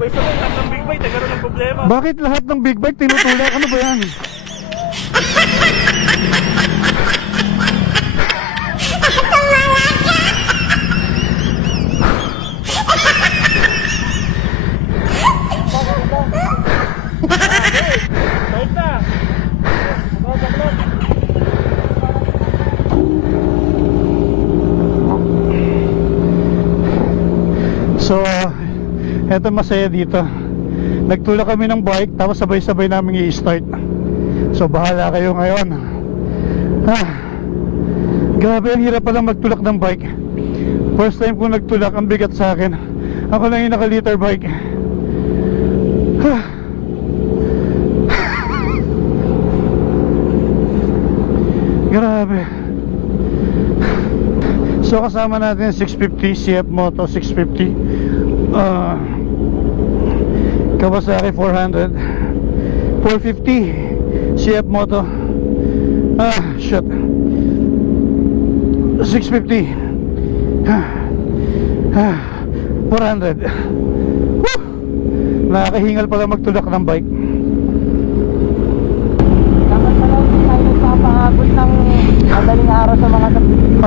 Sabay-sabay lahat ng big bike, nagkaroon ng problema. Bakit lahat ng big bike tinutulak? Ano ba yan? Balik na. Baklot. So, eto masaya dito. Nagtulak kami ng bike, tapos sabay-sabay namin i-start. So, bahala kayo ngayon. Grabe, ang hirap palang magtulak ng bike. First time ko nagtulak, ang bigat sa akin. Ako lang yung naka-liter bike. Grabe. So kasama natin 650 CF Moto 650, Kawasaki 400, 450 CF Moto, shit, 650, 400. Woo! Nakakahingal pala magtulak ng bike. Dapat pala hindi tayo nagpapahabol ng madaling araw sa mga subdivision.